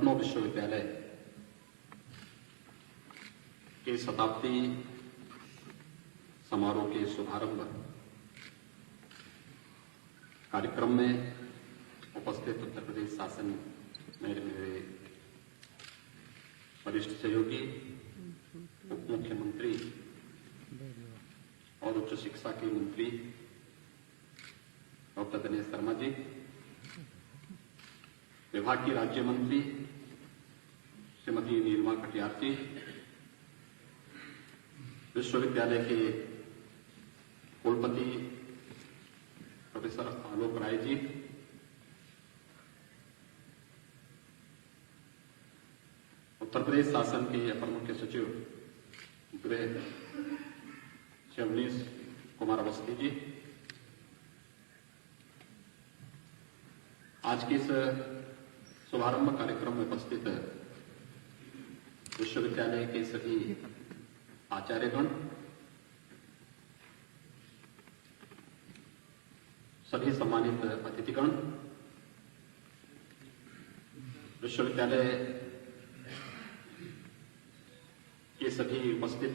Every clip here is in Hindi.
लखनऊ विश्वविद्यालय के शताब्दी समारोह के शुभारंभ कार्यक्रम में उपस्थित उत्तर प्रदेश शासन मेरे वरिष्ठ सहयोगी, उप मुख्यमंत्री और उच्च शिक्षा के मंत्री डॉक्टर दिनेश शर्मा जी, विभाग की राज्य मंत्री श्रीमती नीलिमा कटियार जी, विश्वविद्यालय के कुलपति प्रोफेसर आलोक राय जी, उत्तर प्रदेश शासन के अपर मुख्य सचिव गृह श्री अवनीश कुमार अवस्थी जी, आज के इस शुभारंभ कार्यक्रम में उपस्थित विश्वविद्यालय के सभी आचार्यगण, सभी सम्मानित अतिथिगण, विश्वविद्यालय के सभी उपस्थित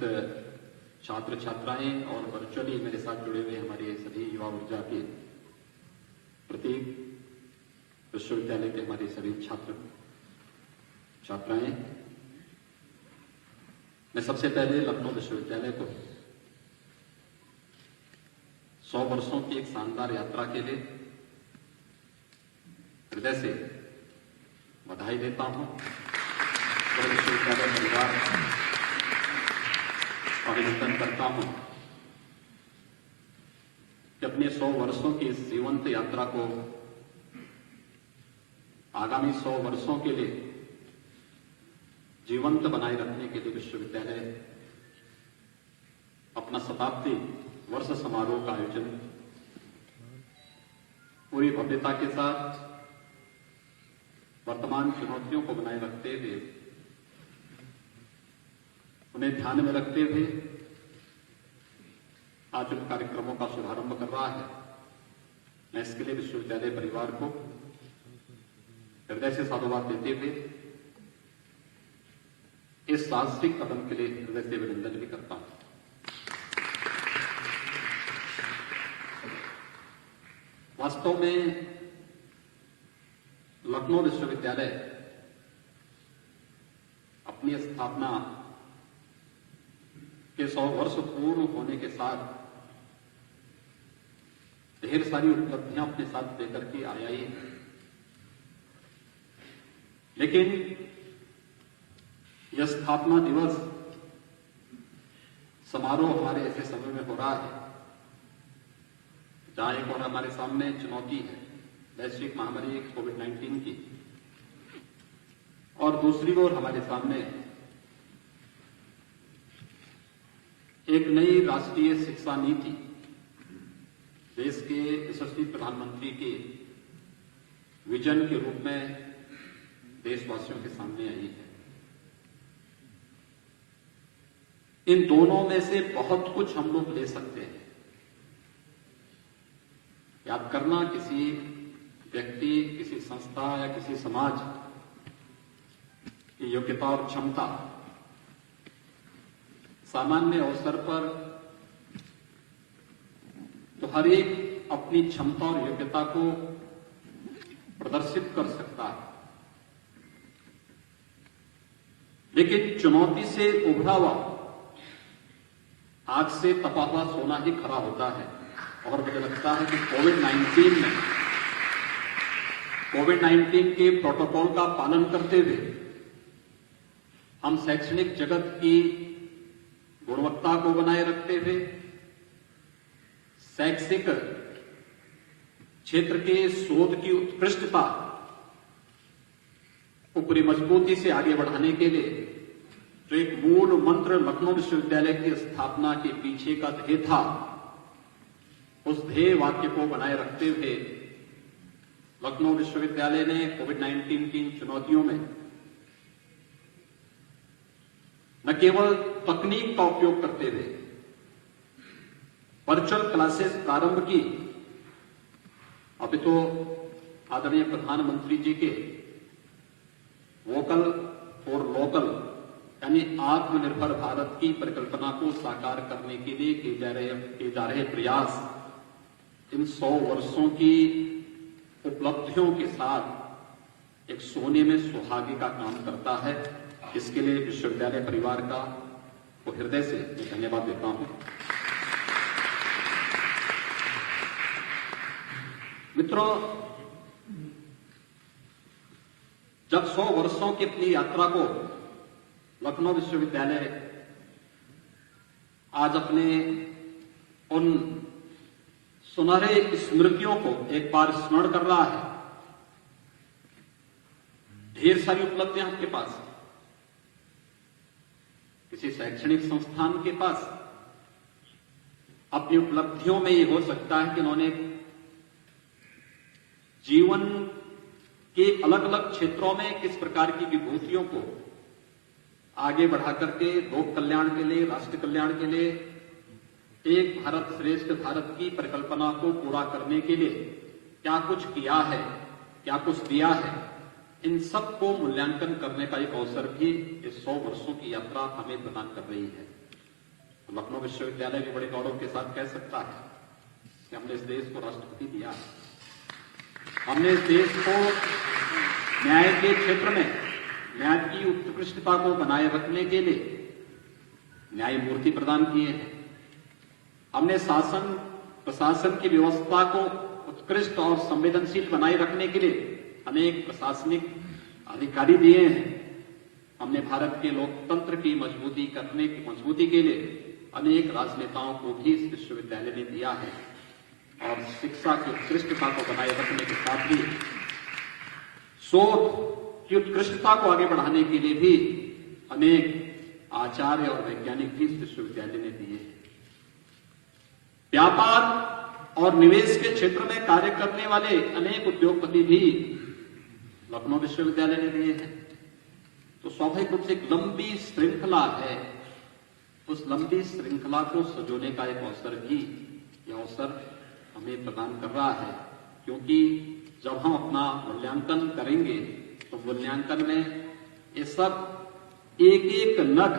छात्र छात्राएं और वर्चुअली मेरे साथ जुड़े हुए हमारे सभी युवा ऊर्जा के प्रतीक, विश्वविद्यालय के हमारे सभी छात्र छात्राएं, मैं सबसे पहले लखनऊ विश्वविद्यालय को 100 वर्षों की एक शानदार यात्रा के लिए हृदय से बधाई देता हूं और विश्वविद्यालय परिवार अभिनंदन करता हूं कि अपने 100 वर्षों की इस जीवंत यात्रा को आगामी 100 वर्षों के लिए जीवंत बनाए रखने के लिए विश्वविद्यालय अपना शताब्दी वर्ष समारोह का आयोजन पूरी भव्यता के साथ वर्तमान चुनौतियों को बनाए रखते हुए, उन्हें ध्यान में रखते हुए आज उन कार्यक्रमों का शुभारंभ कर रहा है। मैं इसके लिए विश्वविद्यालय परिवार को हृदय से साधुवाद देते हुए इस साहसिक कदम के लिए हृदय से अभिनंदन भी करता हूं। वास्तव में लखनऊ विश्वविद्यालय अपनी स्थापना के 100 वर्ष पूर्ण होने के साथ ढेर सारी उपलब्धियां अपने साथ लेकर के आया ही है, लेकिन यह स्थापना दिवस समारोह हमारे ऐसे समय में हो रहा है जहां एक और हमारे सामने चुनौती है वैश्विक महामारी कोविड-19 की, और दूसरी ओर हमारे सामने एक नई राष्ट्रीय शिक्षा नीति देश के यशस्वी प्रधानमंत्री के विजन के रूप में देशवासियों के सामने आई है। इन दोनों में से बहुत कुछ हम लोग ले सकते हैं। याद करना, किसी व्यक्ति, किसी संस्था या किसी समाज की योग्यता और क्षमता सामान्य अवसर पर तो हर एक अपनी क्षमता और योग्यता को प्रदर्शित कर सकता है, लेकिन चुनौती से उभरा हुआ आग से तपा हुआ सोना ही खरा होता है। और मुझे लगता है कि कोविड-19 के प्रोटोकॉल का पालन करते हुए हम शैक्षणिक जगत की गुणवत्ता को बनाए रखते हुए शैक्षिक क्षेत्र के शोध की उत्कृष्टता को पूरी मजबूती से आगे बढ़ाने के लिए जो एक मूल मंत्र लखनऊ विश्वविद्यालय की स्थापना के पीछे का ध्येय था, उस ध्येय वाक्य को बनाए रखते हुए लखनऊ विश्वविद्यालय ने कोविड-19 की इन चुनौतियों में न केवल तकनीक का उपयोग करते हुए वर्चुअल क्लासेस प्रारंभ की, अभी तो आदरणीय प्रधानमंत्री जी के वोकल फॉर लोकल यानी आत्मनिर्भर भारत की परिकल्पना को साकार करने के लिए किए जा रहे प्रयास इन 100 वर्षों की उपलब्धियों के साथ एक सोने में सुहागे का काम करता है। इसके लिए विश्वविद्यालय परिवार का को हृदय से मैं धन्यवाद देता हूं। मित्रों, जब 100 वर्षों की अपनी यात्रा को लखनऊ विश्वविद्यालय आज अपने उन सुनहरे स्मृतियों को एक बार स्मरण कर रहा है, ढेर सारी उपलब्धियां आपके पास, किसी शैक्षणिक संस्थान के पास अपनी उपलब्धियों में ये हो सकता है कि उन्होंने जीवन के अलग अलग क्षेत्रों में किस प्रकार की विभूतियों को आगे बढ़ा करके लोक कल्याण के लिए, राष्ट्र कल्याण के लिए, एक भारत श्रेष्ठ भारत की परिकल्पना को पूरा करने के लिए क्या कुछ किया है, क्या कुछ दिया है, इन सब को मूल्यांकन करने का एक अवसर भी इस 100 वर्षों की यात्रा हमें प्रदान कर रही है। तो लखनऊ विश्वविद्यालय भी बड़े गौरव के साथ कह सकता है कि हमने इस देश को राष्ट्रपति दिया, हमने इस देश को न्याय के क्षेत्र में न्याय की उत्कृष्टता को बनाए रखने के लिए न्यायमूर्ति प्रदान किए हैं, हमने शासन प्रशासन की व्यवस्था को उत्कृष्ट और संवेदनशील बनाए रखने के लिए अनेक प्रशासनिक अधिकारी दिए हैं, हमने भारत के लोकतंत्र की मजबूती के लिए अनेक राजनेताओं को भी इस विश्वविद्यालय ने दिया है और शिक्षा की उत्कृष्टता को बनाए रखने के साथ ही शोध की उत्कृष्टता को आगे बढ़ाने के लिए भी अनेक आचार्य और वैज्ञानिक भी इस विश्वविद्यालय ने दिए हैं। व्यापार और निवेश के क्षेत्र में कार्य करने वाले अनेक उद्योगपति भी लखनऊ विश्वविद्यालय ने दिए हैं। तो स्वाभाविक रूप से एक लंबी श्रृंखला है, उस लंबी श्रृंखला को सजोने का एक अवसर भी यह अवसर हमें प्रदान कर रहा है, क्योंकि जब हम अपना मूल्यांकन करेंगे तो मूल्यांकन में ये सब एक एक नग,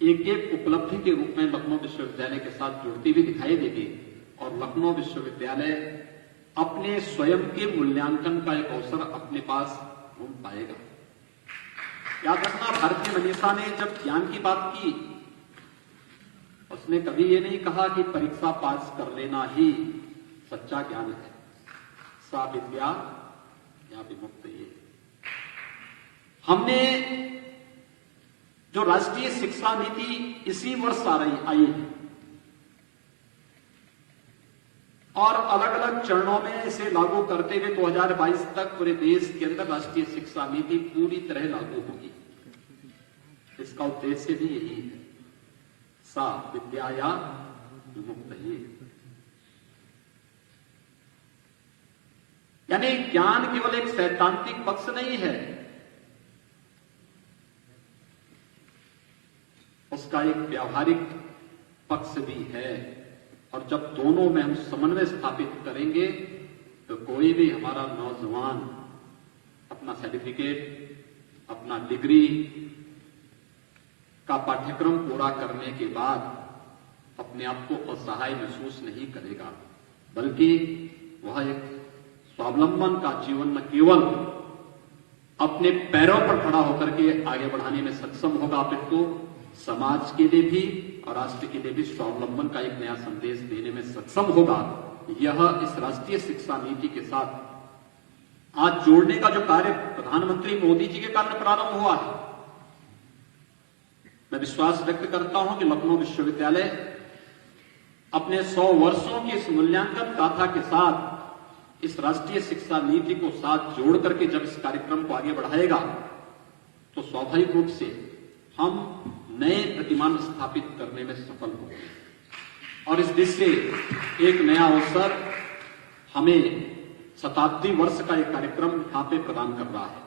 एक एक उपलब्धि के रूप में लखनऊ विश्वविद्यालय के साथ जुड़ती हुई दिखाई देगी और लखनऊ विश्वविद्यालय अपने स्वयं के मूल्यांकन का एक अवसर अपने पास ढूंढ पाएगा। याद रखना, भारतीय मनीषा ने जब ज्ञान की बात की, उसने कभी ये नहीं कहा कि परीक्षा पास कर लेना ही सच्चा ज्ञान है। सा विद्या या विमुक्त ये। हमने जो राष्ट्रीय शिक्षा नीति इसी वर्ष आई है और अलग अलग चरणों में इसे लागू करते हुए 2022 तक पूरे देश के अंदर राष्ट्रीय शिक्षा नीति पूरी तरह लागू होगी। इसका उद्देश्य भी यही है, सा विद्याया विमुक्तये, यानी ज्ञान केवल एक सैद्धांतिक पक्ष नहीं है, उसका एक व्यावहारिक पक्ष भी है। और जब दोनों में हम समन्वय स्थापित करेंगे तो कोई भी हमारा नौजवान अपना सर्टिफिकेट, अपना डिग्री का पाठ्यक्रम पूरा करने के बाद अपने आप को असहाय महसूस नहीं करेगा, बल्कि वह एक स्वावलंबन का जीवन न केवल अपने पैरों पर खड़ा होकर के आगे बढ़ाने में सक्षम होगा, आपको समाज के लिए भी और राष्ट्र के लिए भी स्वावलंबन का एक नया संदेश देने में सक्षम होगा। यह इस राष्ट्रीय शिक्षा नीति के साथ आज जोड़ने का जो कार्य प्रधानमंत्री मोदी जी के कारण प्रारंभ हुआ है, मैं विश्वास व्यक्त करता हूं कि लखनऊ विश्वविद्यालय अपने 100 वर्षों की इस मूल्यांकन गाथा के साथ इस राष्ट्रीय शिक्षा नीति को साथ जोड़ करके जब इस कार्यक्रम को आगे बढ़ाएगा तो स्वाभाविक रूप से हम नए प्रतिमान स्थापित करने में सफल होंगे और इस दिशा से एक नया अवसर हमें शताब्दी वर्ष का एक कार्यक्रम यहां पे प्रदान कर रहा है।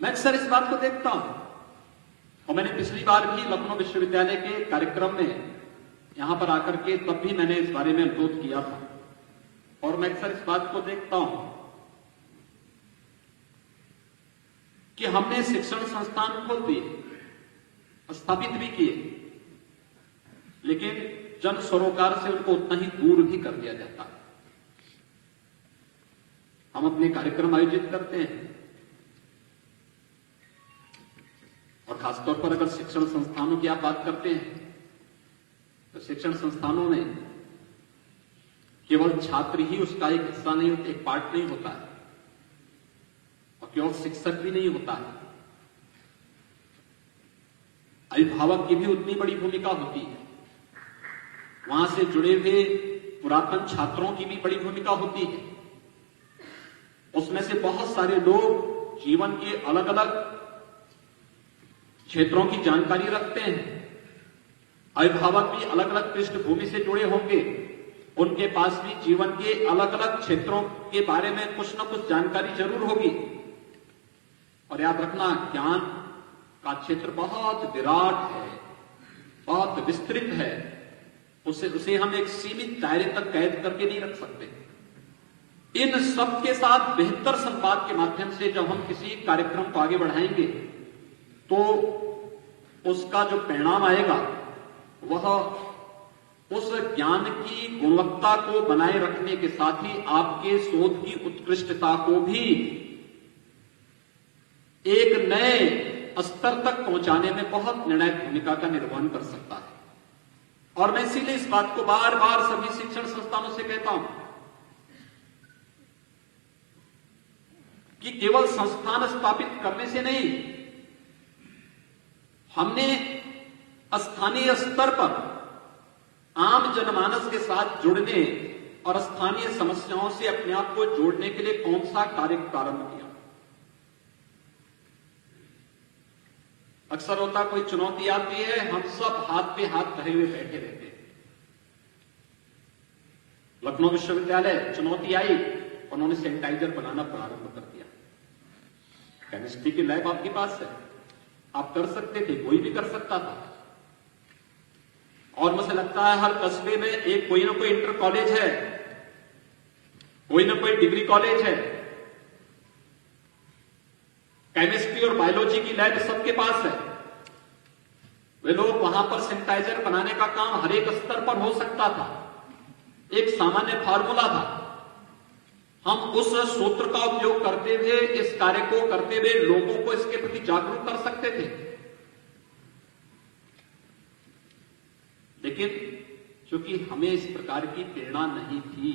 मैं अक्सर इस बात को देखता हूं और मैंने पिछली बार भी लखनऊ विश्वविद्यालय के कार्यक्रम में यहां पर आकर के तब भी मैंने इस बारे में अनुरोध किया था और मैं अक्सर इस बात को देखता हूं कि हमने शिक्षण संस्थान खोल दिए, स्थापित भी किए, लेकिन जन सरोकार से उनको उतना ही दूर भी कर दिया जाता है। हम अपने कार्यक्रम आयोजित करते हैं और खासतौर पर अगर शिक्षण संस्थानों की आप बात करते हैं तो शिक्षण संस्थानों में केवल छात्र ही उसका एक हिस्सा नहीं होता, एक पार्ट नहीं होता है, और केवल शिक्षक भी नहीं होता है, अभिभावक की भी उतनी बड़ी भूमिका होती है, वहां से जुड़े हुए पुरातन छात्रों की भी बड़ी भूमिका होती है। उसमें से बहुत सारे लोग जीवन के अलग अलग क्षेत्रों की जानकारी रखते हैं, अभिभावक भी अलग अलग पृष्ठभूमि से जुड़े होंगे, उनके पास भी जीवन के अलग अलग क्षेत्रों के बारे में कुछ न कुछ जानकारी जरूर होगी। और याद रखना, ज्ञान का क्षेत्र बहुत विराट है, बहुत विस्तृत है, उसे हम एक सीमित दायरे तक कैद करके नहीं रख सकते। इन सब के साथ बेहतर संवाद के माध्यम से जब हम किसी कार्यक्रम को आगे बढ़ाएंगे तो उसका जो परिणाम आएगा वह उस ज्ञान की गुणवत्ता को बनाए रखने के साथ ही आपके शोध की उत्कृष्टता को भी एक नए स्तर तक पहुंचाने में बहुत निर्णायक भूमिका का निर्वहन कर सकता है। और मैं इसीलिए इस बात को बार बार सभी शिक्षण संस्थानों से कहता हूं कि केवल संस्थान स्थापित करने से नहीं, हमने स्थानीय स्तर पर आम जनमानस के साथ जुड़ने और स्थानीय समस्याओं से अपने आप को जोड़ने के लिए कौन सा कार्य प्रारंभ किया। अक्सर होता कोई चुनौती आती है, हम सब हाथ पे हाथ धरे हुए बैठे रहते हैं। लखनऊ विश्वविद्यालय चुनौती आई, उन्होंने सैनिटाइजर बनाना प्रारंभ कर दिया। केमिस्ट्री की लैब आपके पास है, आप कर सकते थे, कोई भी कर सकता था। और मुझे लगता है हर कस्बे में एक कोई ना कोई इंटर कॉलेज है, कोई ना कोई डिग्री कॉलेज है, केमिस्ट्री और बायोलॉजी की लैब सबके पास है। वे लोग वहां पर सैनिटाइजर बनाने का काम हर एक स्तर पर हो सकता था, एक सामान्य फार्मूला था। हम उस सूत्र का उपयोग करते हुए, इस कार्य को करते हुए लोगों को इसके प्रति जागरूक कर सकते थे। लेकिन चूंकि हमें इस प्रकार की प्रेरणा नहीं थी,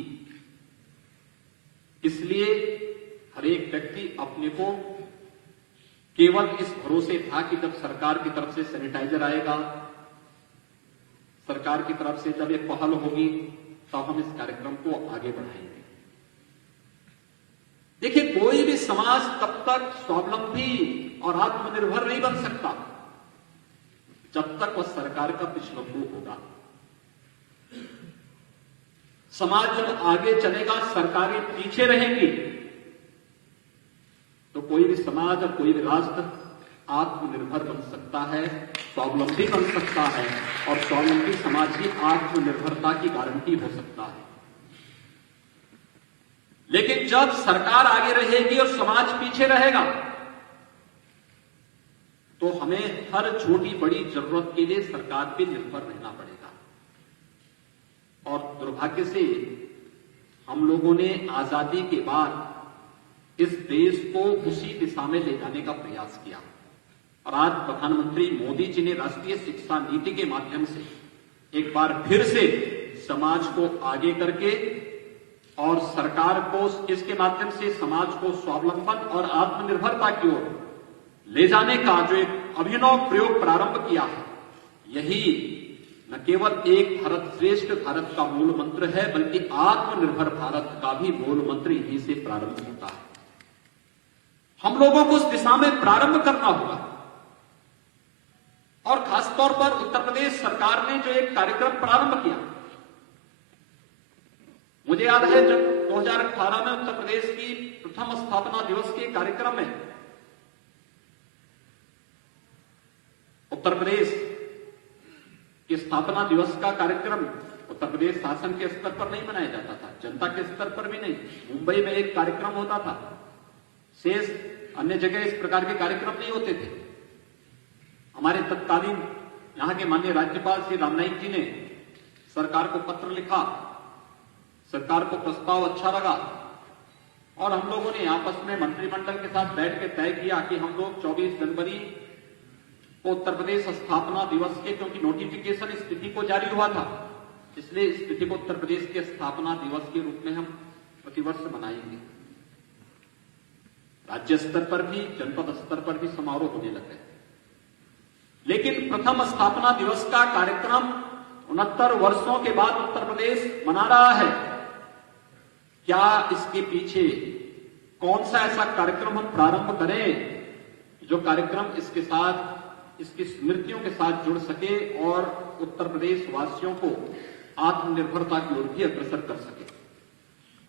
इसलिए हर एक व्यक्ति अपने को केवल इस भरोसे था कि जब सरकार की तरफ से सैनिटाइजर आएगा, सरकार की तरफ से जब एक पहल होगी, तब हम इस कार्यक्रम को आगे बढ़ाएंगे। देखिए, कोई भी समाज तब तक स्वावलंबी और आत्मनिर्भर नहीं बन सकता जब तक वह सरकार का पिछलग्गू होगा। समाज जब आगे चलेगा, सरकारें पीछे रहेंगी, तो कोई भी समाज और कोई भी राष्ट्र आत्मनिर्भर बन सकता है, स्वावलंबी बन सकता है, और स्वावलंबी समाज ही आत्मनिर्भरता की गारंटी हो सकता है। लेकिन जब सरकार आगे रहेगी और समाज पीछे रहेगा, तो हमें हर छोटी बड़ी जरूरत के लिए सरकार पे निर्भर रहना पड़ेगा। और दुर्भाग्य से हम लोगों ने आजादी के बाद इस देश को उसी दिशा में ले जाने का प्रयास किया, और आज प्रधानमंत्री मोदी जी ने राष्ट्रीय शिक्षा नीति के माध्यम से एक बार फिर से समाज को आगे करके और सरकार को इसके माध्यम से समाज को स्वावलंबन और आत्मनिर्भरता की ओर ले जाने का जो एक अभिनव प्रयोग प्रारंभ किया है, यही न केवल एक भारत श्रेष्ठ भारत का मूल मंत्र है, बल्कि आत्मनिर्भर भारत का भी मूल मंत्र यहीं से प्रारंभ होता है। हम लोगों को उस दिशा में प्रारंभ करना होगा। और खासतौर पर उत्तर प्रदेश सरकार ने जो एक कार्यक्रम प्रारंभ किया, मुझे याद है जब 2018 में उत्तर प्रदेश की प्रथम स्थापना दिवस के कार्यक्रम में उत्तर प्रदेश के स्थापना दिवस का कार्यक्रम उत्तर प्रदेश शासन के स्तर पर नहीं मनाया जाता था, जनता के स्तर पर भी नहीं। मुंबई में एक कार्यक्रम होता था, शेष अन्य जगह इस प्रकार के कार्यक्रम नहीं होते थे। हमारे तत्कालीन यहां के माननीय राज्यपाल श्री राम नाईक जी ने सरकार को पत्र लिखा, सरकार को प्रस्ताव अच्छा लगा और हम लोगों ने आपस में मंत्रिमंडल के साथ बैठ के तय किया कि हम लोग 24 जनवरी को उत्तर प्रदेश स्थापना दिवस के, क्योंकि नोटिफिकेशन इस तिथि को जारी हुआ था, इसलिए इस तिथि को उत्तर प्रदेश के स्थापना दिवस के रूप में हम प्रतिवर्ष मनाएंगे। राज्य स्तर पर भी, जनपद स्तर पर भी समारोह होने लगे। लेकिन प्रथम स्थापना दिवस का कार्यक्रम 69 वर्षों के बाद उत्तर प्रदेश मना रहा है। क्या इसके पीछे कौन सा ऐसा कार्यक्रम हम प्रारंभ करें जो कार्यक्रम इसके साथ, इसकी स्मृतियों के साथ जुड़ सके और उत्तर प्रदेश वासियों को आत्मनिर्भरता की ओर भी अग्रसर कर सके।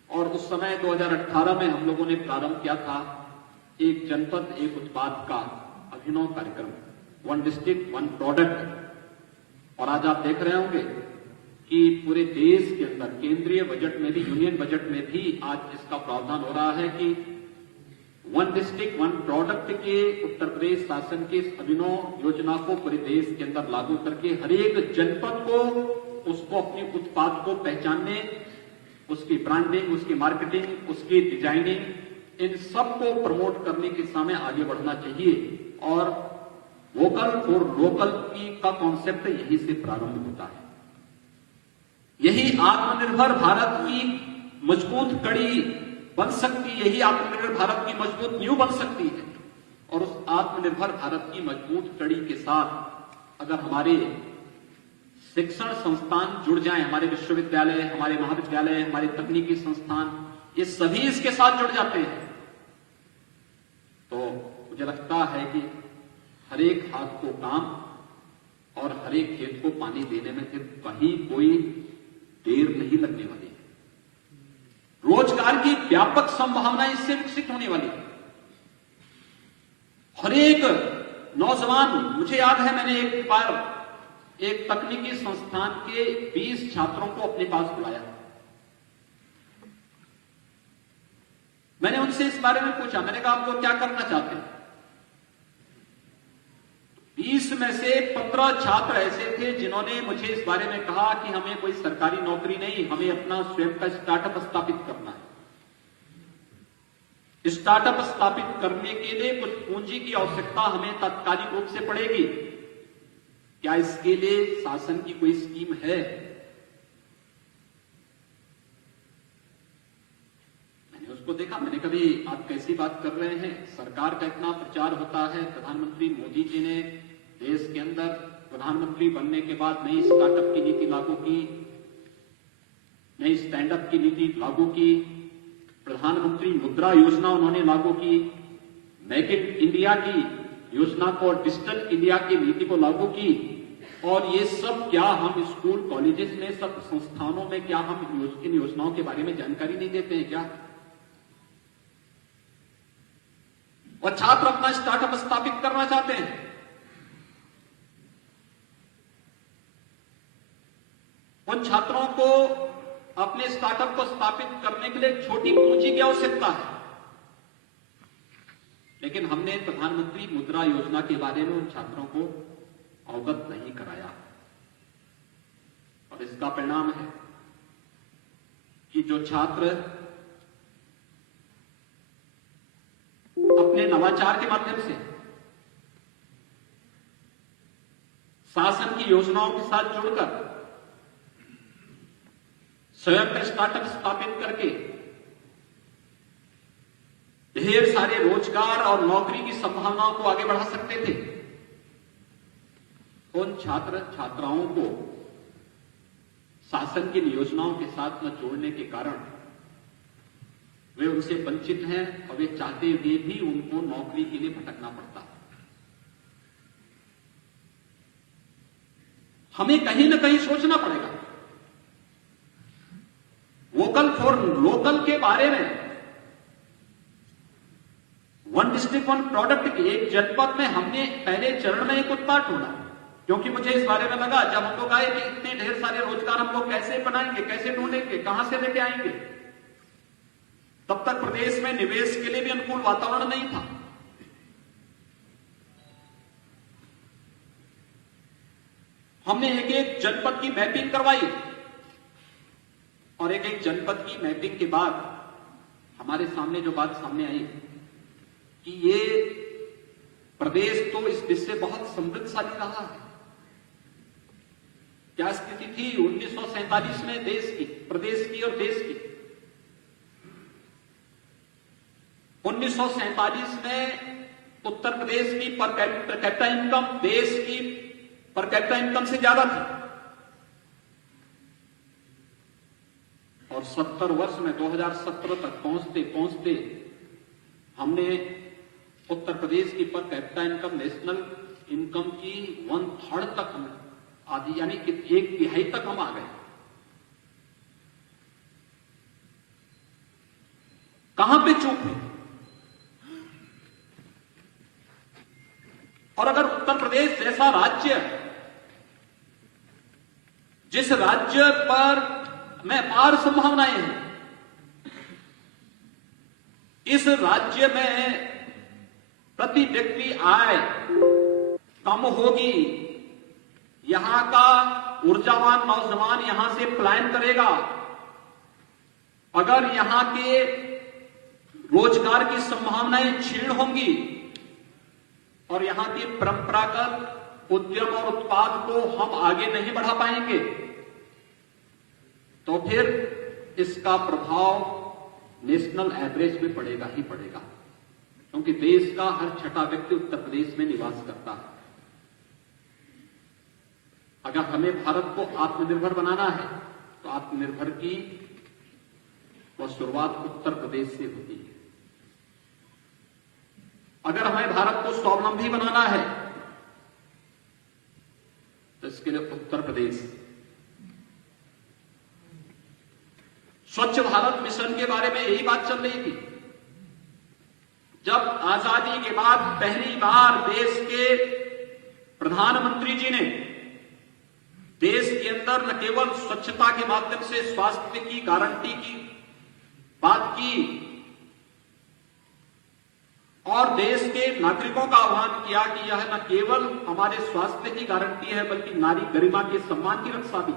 और उस समय 2018 में हम लोगों ने प्रारंभ किया था एक जनपद एक उत्पाद का अभिनव कार्यक्रम, वन डिस्ट्रिक्ट वन प्रोडक्ट। और आज आप देख रहे होंगे कि पूरे देश के अंदर केंद्रीय बजट में भी, यूनियन बजट में भी आज इसका प्रावधान हो रहा है कि वन डिस्ट्रिक्ट वन प्रोडक्ट के उत्तर प्रदेश शासन की इस अभिनव योजना को पूरे देश के अंदर लागू करके हर एक जनपद को उसको अपने उत्पाद को पहचानने, उसकी ब्रांडिंग, उसकी मार्केटिंग, उसकी डिजाइनिंग, इन सब को प्रमोट करने की दिशा में आगे बढ़ना चाहिए। और वोकल फॉर लोकल की का कॉन्सेप्ट यहीं से प्रारंभ होता है। यही आत्मनिर्भर भारत की मजबूत कड़ी बन सकती है, यही आत्मनिर्भर भारत की मजबूत नींव बन सकती है। और उस आत्मनिर्भर भारत की मजबूत कड़ी के साथ अगर हमारे शिक्षण संस्थान जुड़ जाएं, हमारे विश्वविद्यालय, हमारे महाविद्यालय, हमारे तकनीकी संस्थान, ये सभी इसके साथ जुड़ जाते हैं, तो मुझे लगता है कि हर एक हाथ को काम और हर एक खेत को पानी देने में फिर कहीं कोई देर नहीं लगने वाली है। रोजगार की व्यापक संभावना इससे विकसित होने वाली है। हर एक नौजवान, मुझे याद है मैंने एक बार एक तकनीकी संस्थान के 20 छात्रों को अपने पास बुलाया। मैंने उनसे इस बारे में पूछा, मैंने कहा आप लोग क्या करना चाहते हैं? 20 में से 15 छात्र ऐसे थे जिन्होंने मुझे इस बारे में कहा कि हमें कोई सरकारी नौकरी नहीं, हमें अपना स्वयं का स्टार्टअप स्थापित करना है। स्टार्टअप स्थापित करने के लिए कुछ पूंजी की आवश्यकता हमें तात्कालिक रूप से पड़ेगी। क्या इसके लिए शासन की कोई स्कीम है? मैंने उसको देखा, मैंने कभी आप कैसी बात कर रहे हैं? सरकार का इतना प्रचार होता है, प्रधानमंत्री मोदी जी ने देश के अंदर प्रधानमंत्री बनने के बाद नई स्टार्टअप की नीति लागू की, नई स्टैंडअप की नीति लागू की, प्रधानमंत्री मुद्रा योजना उन्होंने लागू की, मेक इन इंडिया की योजना को, डिजिटल इंडिया की नीति को लागू की। और ये सब क्या हम स्कूल कॉलेजेस में, सब संस्थानों में क्या हम इन योजनाओं के बारे में जानकारी नहीं देते हैं क्या? और छात्र अपना स्टार्टअप स्थापित करना चाहते हैं। उन छात्रों को अपने स्टार्टअप को स्थापित करने के लिए छोटी पूंजी की आवश्यकता है। लेकिन हमने प्रधानमंत्री मुद्रा योजना के बारे में उन छात्रों को अवगत नहीं कराया। और इसका परिणाम है कि जो छात्र अपने नवाचार के माध्यम से शासन की योजनाओं के साथ जुड़कर स्वयं का स्टार्टअप स्थापित करके ढेर सारे रोजगार और नौकरी की संभावनाओं को आगे बढ़ा सकते थे, उन छात्र छात्राओं को शासन की योजनाओं के साथ न जोड़ने के कारण वे उनसे वंचित हैं और वे चाहते हुए भी उनको नौकरी के लिए भटकना पड़ता है। हमें कहीं न कहीं सोचना पड़ेगा। वोकल फॉर लोकल के बारे में, वन डिस्ट्रिक्ट वन प्रोडक्ट के एक जनपद में हमने पहले चरण में एक उत्पाद ढूंढा, क्योंकि मुझे इस बारे में लगा जब हम लोग आए कि इतने ढेर सारे रोजगार हम लोग कैसे बनाएंगे, कैसे ढूंढेंगे, कहां से लेके आएंगे। तब तक प्रदेश में निवेश के लिए भी अनुकूल वातावरण नहीं था। हमने एक एक जनपद की मैपिंग करवाई और एक एक जनपद की मैपिंग के बाद हमारे सामने जो बात सामने आई कि ये प्रदेश तो इस विषय बहुत समृद्धशाली रहा है। क्या स्थिति थी 1947 में देश की, प्रदेश की और देश की? 1947 में उत्तर प्रदेश की पर कैपिटा इनकम देश की पर कैपिटा इनकम से ज्यादा थी और 70 वर्ष में 2017 तक पहुंचते पहुंचते हमने उत्तर प्रदेश की per capita income national income की 1/3 तक हम आधी यानी कि 1/3 तक हम आ गए। कहां पे चूक है? और अगर उत्तर प्रदेश जैसा राज्य, जिस राज्य पर में अपार संभावनाएं हैं, इस राज्य में प्रति व्यक्ति आय कम होगी, यहां का ऊर्जावान नौजवान यहां से पलायन करेगा, अगर यहां के रोजगार की संभावनाएं क्षीण होंगी और यहां के परंपरागत उद्यम और उत्पाद को हम आगे नहीं बढ़ा पाएंगे तो फिर इसका प्रभाव नेशनल एवरेज में पड़ेगा ही पड़ेगा, क्योंकि देश का हर छठा व्यक्ति उत्तर प्रदेश में निवास करता है। अगर हमें भारत को आत्मनिर्भर बनाना है तो आत्मनिर्भर की वह शुरुआत उत्तर प्रदेश से होती है। अगर हमें भारत को स्वावलंबी बनाना है तो इसके लिए उत्तर प्रदेश। स्वच्छ भारत मिशन के बारे में यही बात चल रही थी। जब आजादी के बाद पहली बार देश के प्रधानमंत्री जी ने देश के अंदर न केवल स्वच्छता के माध्यम से स्वास्थ्य की गारंटी की बात की और देश के नागरिकों का आह्वान किया कि यह न केवल हमारे स्वास्थ्य की गारंटी है बल्कि नारी गरिमा के सम्मान की रक्षा भी,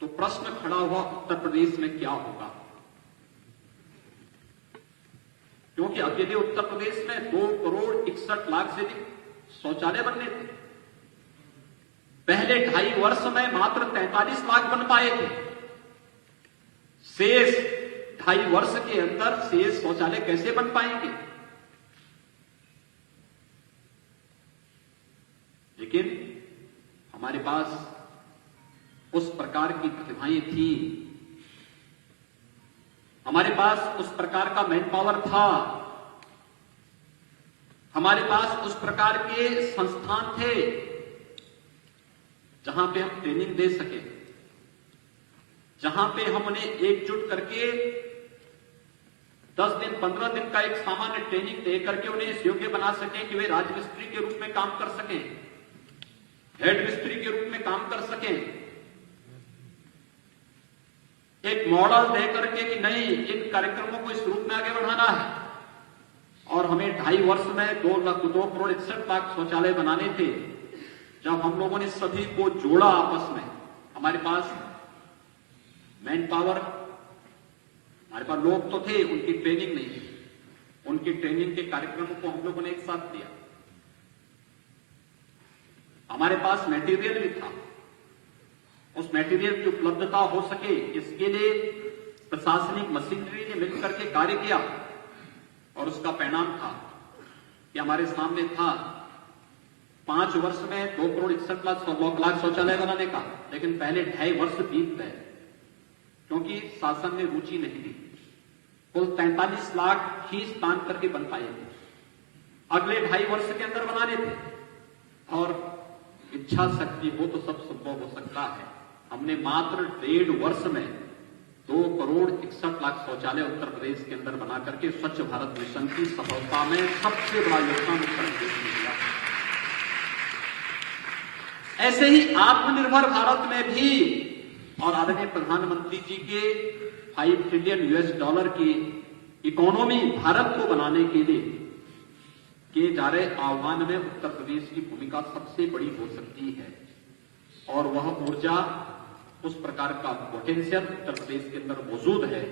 तो प्रश्न खड़ा हुआ उत्तर प्रदेश में क्या होगा? क्योंकि अकेले उत्तर प्रदेश में 2,61,00,000 से अधिक शौचालय बनने थे। पहले 2.5 वर्ष में मात्र 43 लाख बन पाए थे। शेष 2.5 वर्ष के अंदर शेष शौचालय कैसे बन पाएंगे? लेकिन हमारे पास उस प्रकार की प्रतिभाएं थी, हमारे पास उस प्रकार का मैन पावर था, हमारे पास उस प्रकार के संस्थान थे जहां पे हम ट्रेनिंग दे सके, जहां पे हम उन्हें एकजुट करके 10 दिन 15 दिन का एक सामान्य ट्रेनिंग दे करके उन्हें इस योग्य बना सकें कि वे राजमिस्त्री के रूप में काम कर सकें, हेड मिस्त्री के रूप में काम कर सकें। एक मॉडल दे करके कि नहीं, इन कार्यक्रमों को इस रूप में आगे बढ़ाना है। और हमें 2.5 वर्ष में 2,61,00,000 शौचालय बनाने थे। जब हम लोगों ने सभी को जोड़ा आपस में, हमारे पास मैन पावर, हमारे पास लोग तो थे, उनकी ट्रेनिंग नहीं थी, उनकी ट्रेनिंग के कार्यक्रमों को हम लोगों ने एक साथ दिया। हमारे पास मटेरियल भी था, उस मटेरियल की उपलब्धता हो सके इसके लिए प्रशासनिक मशीनरी ने मिलकर के कार्य किया और उसका परिणाम था कि हमारे सामने था 5 वर्ष में 2,61,00,000 शौचालय बनाने का, लेकिन पहले 2.5 वर्ष बीत गए क्योंकि शासन ने रुचि नहीं दी। कुल 43 लाख ही स्थान करके बन पाए थे, अगले 2.5 वर्ष के अंदर बनाने थे। और इच्छा शक्ति हो तो सब संभव हो सकता है। हमने मात्र 1.5 वर्ष में 2,61,00,000 शौचालय उत्तर प्रदेश के अंदर बना करके स्वच्छ भारत मिशन की सफलता में सबसे बड़ा योगदान उत्तर प्रदेश ने दिया। ऐसे ही आत्मनिर्भर भारत में भी और आदरणीय प्रधानमंत्री जी के $5 ट्रिलियन की इकोनॉमी भारत को बनाने के लिए किए जा रहे आह्वान में उत्तर प्रदेश की भूमिका सबसे बड़ी हो सकती है और वह ऊर्जा, उस प्रकार का पोटेंशियल उत्तर प्रदेश के अंदर मौजूद है।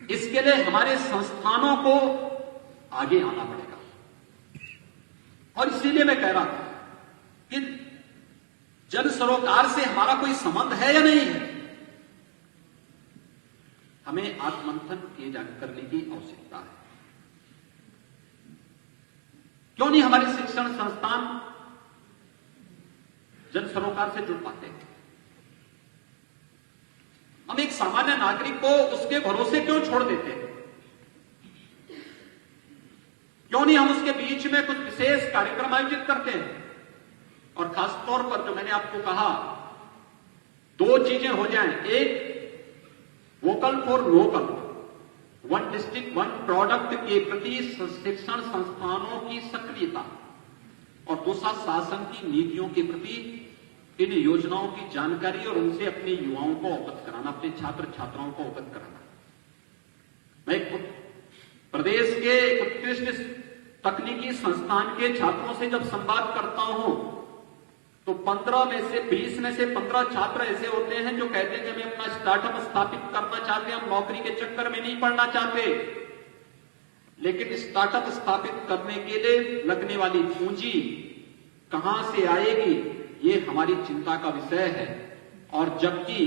इसके लिए हमारे संस्थानों को आगे आना पड़ेगा और इसीलिए मैं कह रहा था कि जन सरोकार से हमारा कोई संबंध है या नहीं है, हमें आत्ममंथन करने की आवश्यकता है। क्यों नहीं हमारे शिक्षण संस्थान जन सरोकार से जुड़ पाते हैं? हम एक सामान्य नागरिक को उसके भरोसे क्यों छोड़ देते हैं? क्यों नहीं हम उसके बीच में कुछ विशेष कार्यक्रम आयोजित करते हैं? और खासतौर पर जो मैंने आपको कहा, दो चीजें हो जाएं, एक vocal for local, one district one product के प्रति शिक्षण संस्थानों की सक्रियता, और दूसरा शासन की नीतियों के प्रति इन योजनाओं की जानकारी और उनसे अपने युवाओं को अवगत कराना, अपने छात्र छात्राओं को अवगत कराना। मैं प्रदेश के उत्कृष्ट तकनीकी संस्थान के छात्रों से जब संवाद करता हूं तो 15 में से 20 में से 15 छात्र ऐसे होते हैं जो कहते हैं कि हमें अपना स्टार्टअप स्थापित करना चाहते हैं, हम नौकरी के चक्कर में नहीं पड़ना चाहते, लेकिन स्टार्टअप स्थापित करने के लिए लगने वाली पूंजी कहां से आएगी, ये हमारी चिंता का विषय है। और जबकि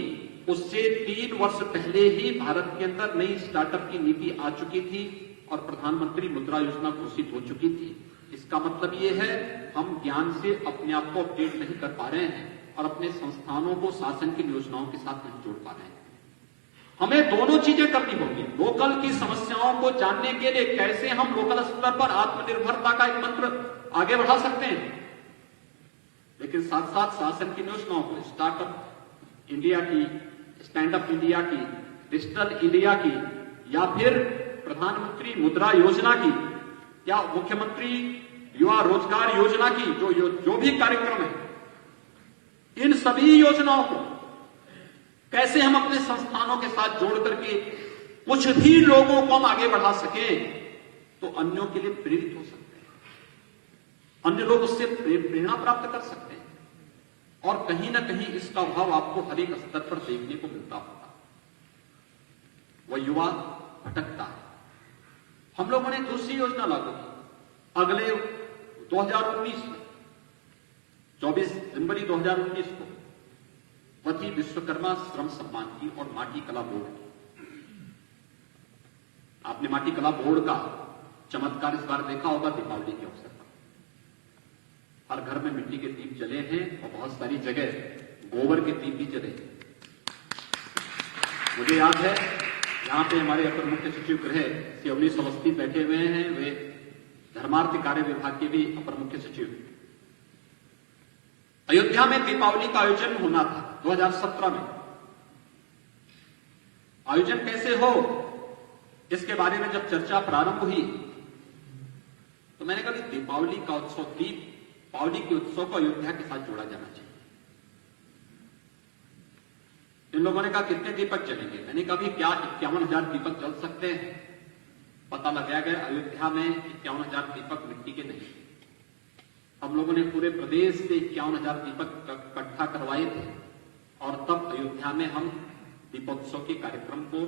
उससे 3 वर्ष पहले ही भारत के अंदर नई स्टार्टअप की नीति आ चुकी थी और प्रधानमंत्री मुद्रा योजना घोषित हो चुकी थी। इसका मतलब ये है हम ज्ञान से अपने आप को अपडेट नहीं कर पा रहे हैं और अपने संस्थानों को शासन की योजनाओं के साथ नहीं जोड़ पा रहे हैं। हमें दोनों चीजें करनी होगी। लोकल की समस्याओं को जानने के लिए कैसे हम लोकल स्तर पर आत्मनिर्भरता का एक मंत्र आगे बढ़ा सकते हैं, लेकिन साथ साथ शासन की योजनाओं को, स्टार्टअप इंडिया की, स्टैंड अप इंडिया की, डिजिटल इंडिया की, या फिर प्रधानमंत्री मुद्रा योजना की, या मुख्यमंत्री युवा रोजगार योजना की, जो भी कार्यक्रम है, इन सभी योजनाओं को कैसे हम अपने संस्थानों के साथ जोड़ करके कुछ भी लोगों को हम आगे बढ़ा सकें तो अन्यों के लिए प्रेरित हो सकते हैं, अन्य लोग उससे प्रेरणा प्राप्त कर सकते हैं और कहीं ना कहीं इसका भाव आपको हर एक स्तर पर देखने को मिलता होगा। वह युवा भटकता है। हम लोगों ने दूसरी योजना लागू की अगले 2019 में, 24 जनवरी 2019 को, वह थी विश्वकर्मा श्रम सम्मान की और माटी कला बोर्ड की। आपने माटी कला बोर्ड का चमत्कार इस बार देखा होगा दीपावली के अवसर पर। हर घर में मिट्टी के दीप जले हैं और बहुत सारी जगह गोबर के दीप भी जले। मुझे याद है यहां पे हमारे अपर मुख्य सचिव गृह श्री अवनीश अवस्थी बैठे हुए हैं, वे धर्मार्थ कार्य विभाग के भी अपर मुख्य सचिव। अयोध्या में दीपावली का आयोजन होना था 2017 में। आयोजन कैसे हो, इसके बारे में जब चर्चा प्रारंभ हुई तो मैंने कहा दीपावली का उत्सव, दीपावली के उत्सव को अयोध्या के साथ जोड़ा जाना चाहिए। इन लोगों ने कहा कितने दीपक जलेंगे? मैंने कहा क्या 51,000 दीपक जल सकते हैं? पता लगाया गया अयोध्या में 51,000 दीपक मिट्टी के नहीं। हम लोगों ने पूरे प्रदेश से 51,000 दीपक इकट्ठा करवाए थे और तब अयोध्या में हम दीपोत्सव के कार्यक्रम को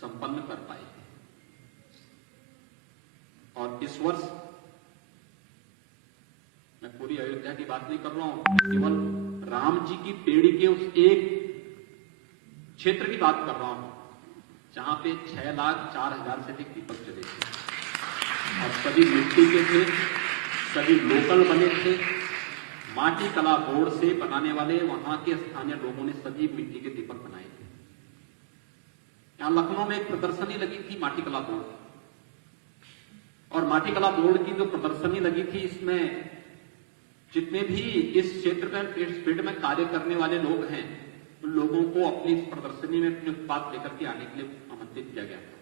संपन्न कर पाए थे। और इस वर्ष मैं पूरी अयोध्या की बात नहीं कर रहा हूं, केवल राम जी की पेड़ी के उस एक क्षेत्र की बात कर रहा हूं जहां पे 6,04,000 से अधिक दीपक जले थे और सभी मिट्टी के थे, सभी लोकल बने थे। माटी कला बोर्ड से बनाने वाले वहां के स्थानीय लोगों ने सभी मिट्टी के दीपक बनाए थे। यहां लखनऊ में एक प्रदर्शनी लगी थी माटी कला बोर्ड की, और माटी कला बोर्ड की जो प्रदर्शनी लगी थी इसमें जितने भी इस क्षेत्र में, इस फील्ड में कार्य करने वाले लोग हैं, उन लोगों को अपनी प्रदर्शनी में अपने उत्पाद लेकर के आने के लिए आमंत्रित किया गया था।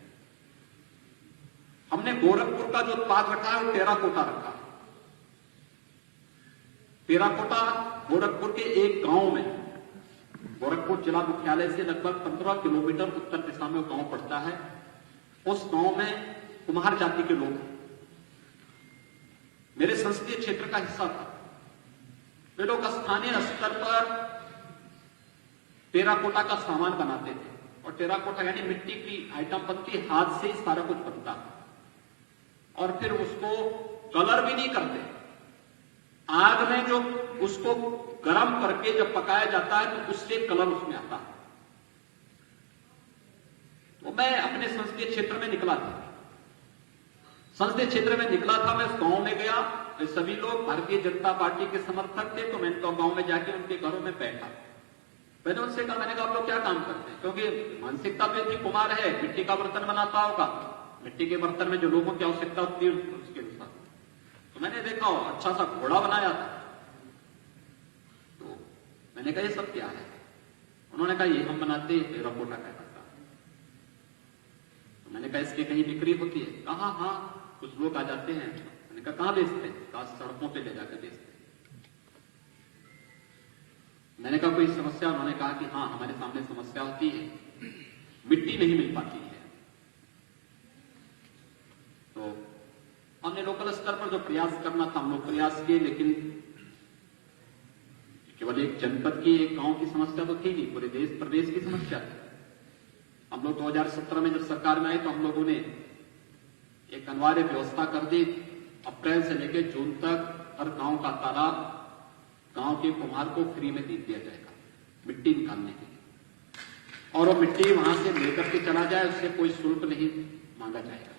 हमने गोरखपुर का जो उत्पाद रखा है वो टेराकोटा रखा है। टेराकोटा गोरखपुर के एक गांव में, गोरखपुर जिला मुख्यालय से लगभग 15 किलोमीटर उत्तर दिशा में गांव पड़ता है। उस गांव में कुम्हार जाति के लोग हैं मेरे संसदीय क्षेत्र का हिस्सा था। वे लोग स्थानीय स्तर पर टेराकोटा का सामान बनाते थे, और टेराकोटा यानी मिट्टी की आइटम बनती, हाथ से ही सारा कुछ बनता, और फिर उसको कलर भी नहीं करते, आग में जो उसको गर्म करके जब पकाया जाता है तो उससे कलर उसमें आता है। तो मैं अपने संसदीय क्षेत्र में निकला था, संसदीय क्षेत्र में निकला था, मैं उस गांव में गया, तो सभी लोग भारतीय जनता पार्टी के समर्थक थे। तो मैंने तो गांव में जाके उनके घरों में बैठा, मैंने उनसे कहा, मैंने कहा आप लोग क्या काम करते हैं, क्योंकि मानसिकता तो इतनी कुमार है, मिट्टी का बर्तन बनाता होगा, मिट्टी के बर्तन में जो लोगों की आवश्यकता होती है उसके अनुसार। तो मैंने देखा अच्छा सा घोड़ा बनाया था, तो मैंने कहा ये सब क्या है? उन्होंने कहा ये हम बनाते टेराकोटा का करता। तो मैंने कहा इसकी कहीं बिक्री होती है? कहा हाँ, कुछ लोग आ जाते हैं। मैंने कहा कहां बेचते हैं? कहा सड़कों पे ले जाकर बेचते हैं। मैंने कहा कोई समस्या? उन्होंने कहा कि हाँ, हमारे सामने समस्या होती है, मिट्टी नहीं मिल पाती है। तो हमने लोकल स्तर पर जो प्रयास करना था हम लोग प्रयास किए, लेकिन केवल एक जनपद की, एक गांव की समस्या तो थी नहीं, पूरे देश प्रदेश की समस्या थी। हम लोग 2017 में जब सरकार में आए तो हम लोगों ने एक अनिवार्य व्यवस्था कर दी, अप्रैल से लेकर जून तक हर गांव का तालाब गांव के कुम्हार को फ्री में दे दिया जाएगा मिट्टी निकालने के लिए, और वो मिट्टी वहां से लेकर के चला जाए, उससे कोई शुल्क नहीं मांगा जाएगा।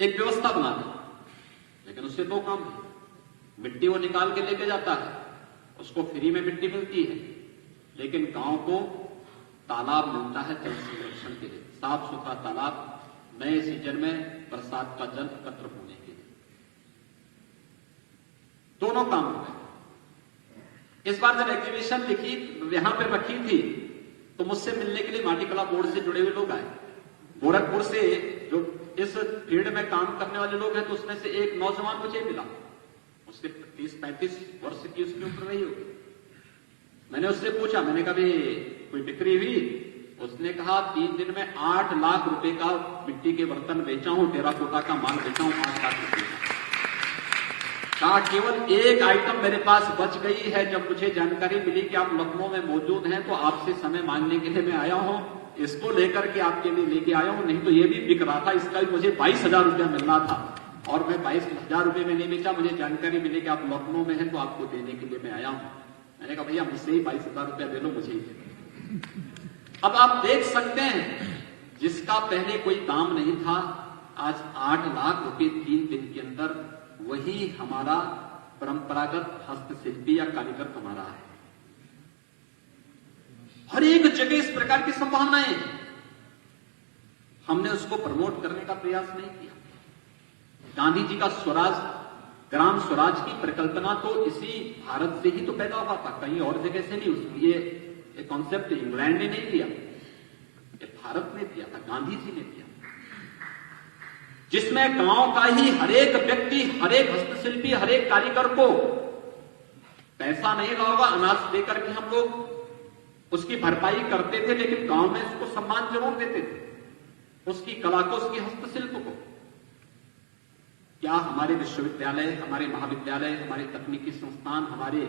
एक व्यवस्था बना दी, लेकिन उससे दो काम है, मिट्टी वो निकाल के लेके जाता है, उसको फ्री में मिट्टी मिलती है, लेकिन गांव को तालाब मिलता है जल संरक्षण के लिए, साफ सुथरा तालाब, नए सीजन में बरसात का जल एकत्र होने के लिए। दोनों काम हो गए। इस बार जब एग्जीबिशन लिखी यहां पर रखी थी तो मुझसे मिलने के लिए माटी कला बोर्ड से जुड़े हुए लोग आए, गोरखपुर से जो इस फील्ड में काम करने वाले लोग हैं, तो उसमें से एक नौजवान मुझे मिला, उसके 30-35 वर्ष की उसकी उम्र रही होगी। मैंने उससे पूछा, मैंने कहा भी कोई बिक्री हुई? उसने कहा 3 दिन में 8 लाख रुपए का मिट्टी के बर्तन बेचा हूं, टेराकोटा का माल बेचा हूं 8 लाख रुपए का। कहा केवल एक आइटम मेरे पास बच गई है, जब मुझे जानकारी मिली कि आप लखनऊ में मौजूद हैं तो आपसे समय मांगने के लिए मैं आया हूं, इसको लेकर के आपके लिए लेके आया हूं, नहीं तो ये भी बिक रहा था, इसका भी मुझे 22,000 रुपया मिलना था और मैं 22,000 रुपए में नहीं बेचा, मुझे जानकारी मिली कि आप लखनऊ में हैं तो आपको देने के लिए मैं आया हूं। मैंने कहा भैया मुझसे ही 22,000 रुपया दे लो, मुझे ही दे दो। अब आप देख सकते हैं, जिसका पहले कोई दाम नहीं था, आज 8 लाख रुपए 3 दिन के अंदर वही हमारा परंपरागत हस्तशिल्पी या कारीगर कमा रहा है। हर एक जगह इस प्रकार की संभावनाएं हैं, हमने उसको प्रमोट करने का प्रयास नहीं किया। गांधी जी का स्वराज, ग्राम स्वराज की परिकल्पना तो इसी भारत से ही तो पैदा हुआ था, कहीं और जगह से नहीं। उसलिए ये कॉन्सेप्ट इंग्लैंड ने नहीं दिया, ये भारत ने दिया था, गांधी जी ने दिया, जिसमें गांव का ही हरेक व्यक्ति, हरेक हस्तशिल्पी, हरेक कारीगर को पैसा नहीं होगा, अनाज देकर के हम लोग उसकी भरपाई करते थे, लेकिन गांव में उसको सम्मान जरूर देते थे, उसकी कला को, उसकी हस्तशिल्प को। क्या हमारे विश्वविद्यालय, हमारे महाविद्यालय, हमारे तकनीकी संस्थान, हमारे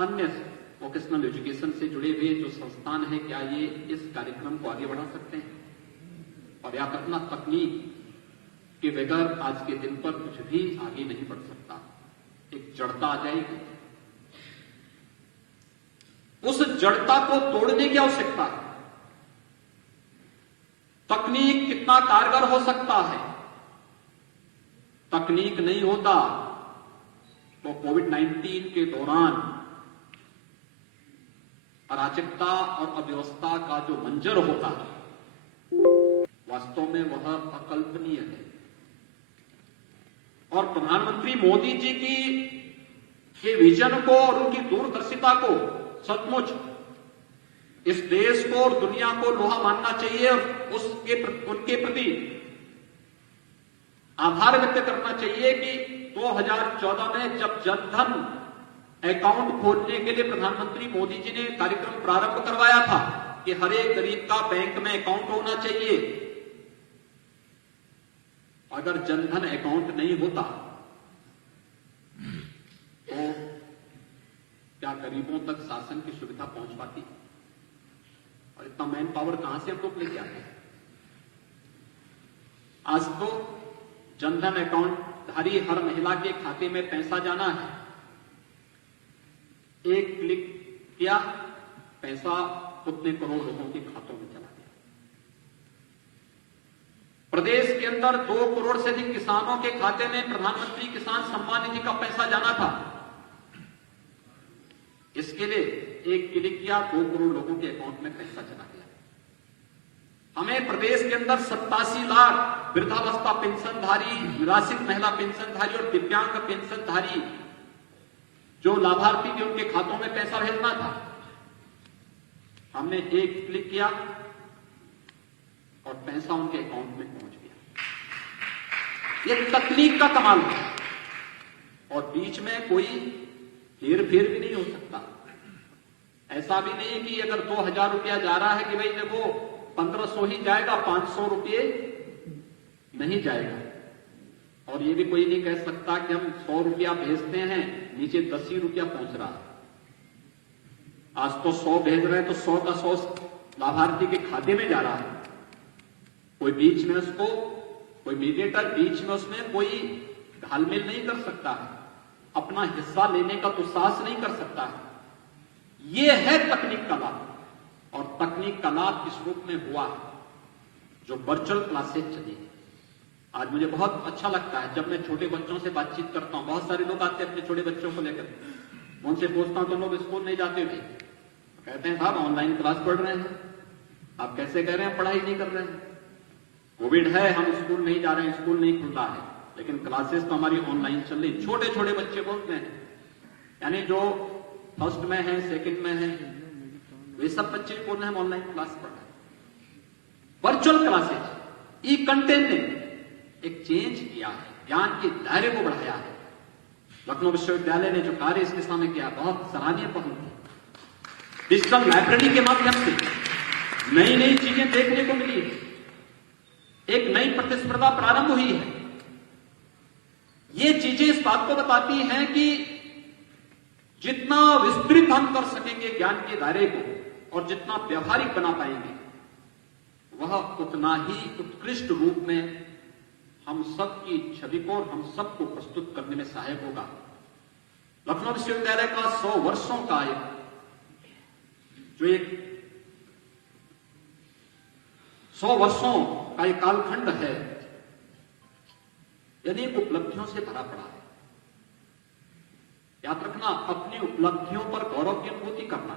अन्य वोकेशनल एजुकेशन से जुड़े हुए जो संस्थान है, क्या ये इस कार्यक्रम को आगे बढ़ा सकते हैं? और या अपना तकनीक के बगैर आज के दिन पर कुछ भी आगे नहीं बढ़ सकता, एक जड़ता आ जाएगी। उस जड़ता को तोड़ने की आवश्यकता है। तकनीक कितना कारगर हो सकता है, तकनीक नहीं होता तो कोविड-19 के दौरान अराजकता और अव्यवस्था का जो मंजर होता है, वास्तव में वह अकल्पनीय है। और प्रधानमंत्री मोदी जी की के विजन को और उनकी दूरदर्शिता को सचमुच इस देश को और दुनिया को लोहा मानना चाहिए, और उनके प्रति आभार व्यक्त करना चाहिए कि 2014 में जब जनधन अकाउंट खोलने के लिए प्रधानमंत्री मोदी जी ने कार्यक्रम प्रारंभ करवाया था कि हर एक गरीब का बैंक में अकाउंट होना चाहिए, अगर जनधन अकाउंट नहीं होता तो क्या गरीबों तक शासन की सुविधा पहुंच पाती? और इतना मैन पावर कहां से हम लोग लेके आते हैं? आज तो जनधन अकाउंट धारी हर महिला के खाते में पैसा जाना है। एक क्लिक किया, पैसा उतने करोड़ लोगों के खातों में चला गया। प्रदेश के अंदर 2 करोड़ से अधिक किसानों के खाते में प्रधानमंत्री किसान सम्मान निधि का पैसा जाना था। इसके लिए एक क्लिक किया, 2 करोड़ लोगों के अकाउंट में पैसा चला गया। हमें प्रदेश के अंदर 87 लाख वृद्धावस्था पेंशनधारी, निराश्रित महिला पेंशनधारी और दिव्यांग पेंशनधारी जो लाभार्थी थे उनके खातों में पैसा भेजना था। हमने एक क्लिक किया और पैसा उनके अकाउंट में पहुंच गया। ये तकनीक का कमाल है और बीच में कोई हेर-फेर भी नहीं हो सकता। ऐसा भी नहीं कि अगर 2000 रुपया जा रहा है कि भाई देखो 1500 ही जाएगा, 500 रुपये नहीं जाएगा। और ये भी कोई नहीं कह सकता कि हम 100 रुपया भेजते हैं, नीचे 10 ही रुपया पहुंच रहा है। आज तो 100 भेज रहे हैं तो 100 का 100 लाभार्थी के खाते में जा रहा है। कोई बीच में उसको, कोई मीडिएटर बीच में उसमें कोई घालमेल नहीं कर सकता है, अपना हिस्सा लेने का तो साहस नहीं कर सकता है। ये है तकनीक का लाभ। और तकनीक का लाभ किस रूप में हुआ है? जो वर्चुअल क्लासेज चली। आज मुझे बहुत अच्छा लगता है जब मैं छोटे बच्चों से बातचीत करता हूं। बहुत सारे लोग आते हैं अपने छोटे बच्चों को लेकर, उनसे पूछता हूं तुम लोग स्कूल नहीं जाते हो? कहते हैं साहब ऑनलाइन क्लास पढ़ रहे हैं। आप कैसे कह रहे हैं पढ़ाई नहीं कर रहे हैं? कोविड है, हम स्कूल नहीं जा रहे हैं, स्कूल नहीं खुल रहा है, लेकिन क्लासेस तो हमारी ऑनलाइन चल रही। छोटे छोटे बच्चे बोलते हैं, यानी जो फर्स्ट में है, सेकंड में है, वे सब बच्चे बोल रहे हैं हम ऑनलाइन क्लास पढ़ रहे हैं। वर्चुअल क्लासेज, ई कंटेंट ने एक चेंज किया है, ज्ञान के दायरे को बढ़ाया है। लखनऊ विश्वविद्यालय ने जो कार्य इस दिशा में किया, बहुत सराहनीय पहल थी। डिजिटल लाइब्रेरी के माध्यम से नई नई चीजें देखने को मिली है। एक नई प्रतिस्पर्धा प्रारंभ हुई है। ये चीजें इस बात को बताती हैं कि जितना विस्तृत हम कर सकेंगे ज्ञान के दायरे को और जितना व्यवहारिक बना पाएंगे, वह उतना ही उत्कृष्ट रूप में हम सबकी छवि को और हम सबको प्रस्तुत करने में सहायक होगा। लखनऊ विश्वविद्यालय का 100 वर्षों का जो एक 100 वर्षों का एक कालखंड है, यानी उपलब्धियों से भरा पड़ा है। याद रखना, अपनी उपलब्धियों पर गौरव की अनुभूति करना,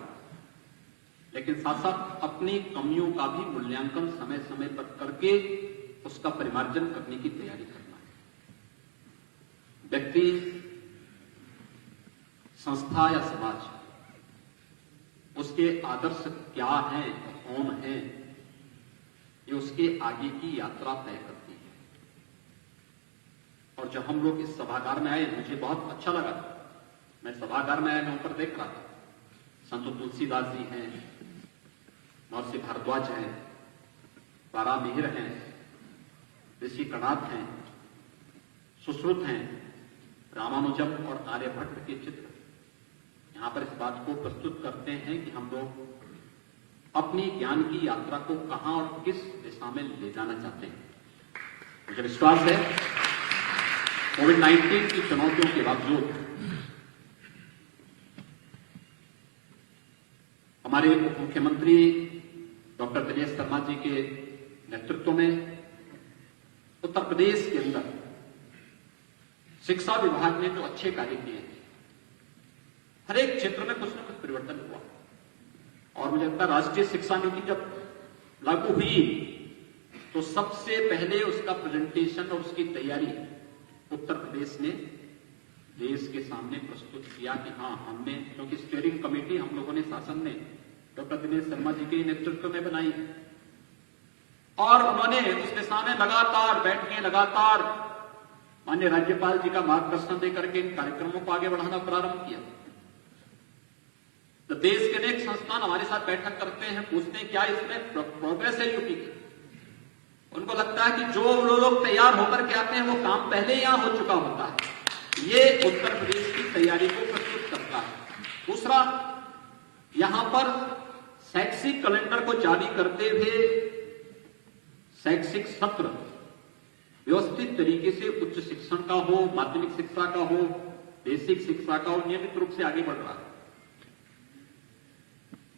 लेकिन साथ साथ अपनी कमियों का भी मूल्यांकन समय समय पर करके उसका परिमार्जन करने की तैयारी करना है। व्यक्ति, संस्था या समाज, उसके आदर्श क्या हैं, कौन है, ये उसके आगे की यात्रा तय करती है। और जब हम लोग इस सभागार में आए, मुझे बहुत अच्छा लगा। मैं सभागार में आया, मैं ऊपर देख रहा था, संत तुलसीदास जी हैं, महर्षि भारद्वाज हैं, तारा मिहिर हैं, ऋषि कणाद हैं, सुश्रुत हैं, रामानुजम और आर्यभट्ट के चित्र यहां पर इस बात को प्रस्तुत करते हैं कि हम लोग अपनी ज्ञान की यात्रा को कहां और किस दिशा में ले जाना चाहते हैं। मुझे विश्वास है कोविड-19 की चुनौतियों के बावजूद हमारे उप मुख्यमंत्री डॉक्टर दिनेश शर्मा जी के नेतृत्व में उत्तर प्रदेश के अंदर शिक्षा विभाग ने जो अच्छे कार्य किए हैं, हर एक क्षेत्र में कुछ न कुछ परिवर्तन हुआ। और मुझे लगता है राष्ट्रीय शिक्षा नीति जब लागू हुई तो सबसे पहले उसका प्रेजेंटेशन और उसकी तैयारी उत्तर प्रदेश ने देश के सामने प्रस्तुत किया कि हाँ हमने, क्योंकि स्टीयरिंग कमेटी हम लोगों ने, शासन ने डॉक्टर दिनेश शर्मा जी के नेतृत्व में बनाई और उन्होंने उस दिशा में लगातार बैठकें, लगातार माननीय राज्यपाल जी का मार्गदर्शन देकर के इन कार्यक्रमों को आगे बढ़ाना प्रारंभ किया। तो देश के अनेक संस्थान हमारे साथ बैठक करते हैं, पूछते हैं क्या इसमें प्रोग्रेस है यूपी की। उनको लगता है कि जो लोग तैयार होकर के आते हैं वो काम पहले यहां हो चुका होता है, ये उत्तर प्रदेश की तैयारी को प्रस्तुत करता है। दूसरा, यहां पर शैक्षिक कैलेंडर को जारी करते हुए शैक्षिक सत्र व्यवस्थित तरीके से उच्च शिक्षण का हो, माध्यमिक शिक्षा का हो, बेसिक शिक्षा का हो, नियमित रूप से आगे बढ़ रहा है।